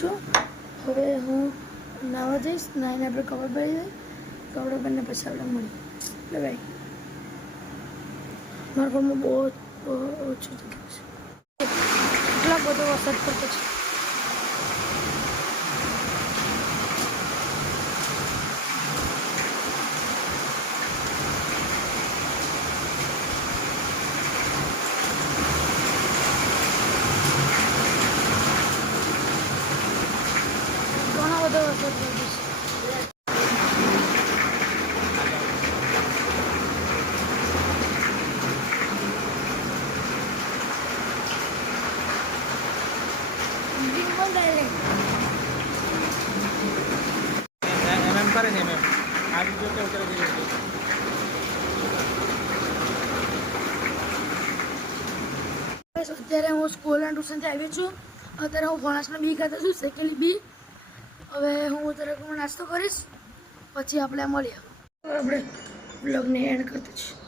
છું. હવે હું નાહવા જઈશ. નાહીને આપણે કપડાં પહેરી દઈએ. કપડાં પહેરીને પછી આપણે મળીએ. એટલે ભાઈ મારા ઘરમાં બહુ ઓછું થઈ ગયું છે. એટલા બધો વરસાદ પડતો છે. ઘણો બધો વરસાદ પડતો છે. અત્યારે હું સ્કૂલ અને ટ્યુશનથી આવી છું. અત્યારે હું ફણસના બી ખાતા છું, શેકેલી બી. હવે હું અત્યારે નાસ્તો કરીશ, પછી આપણે મળીએ. આપણે બ્લોગને એન્ડ કરતા છીએ.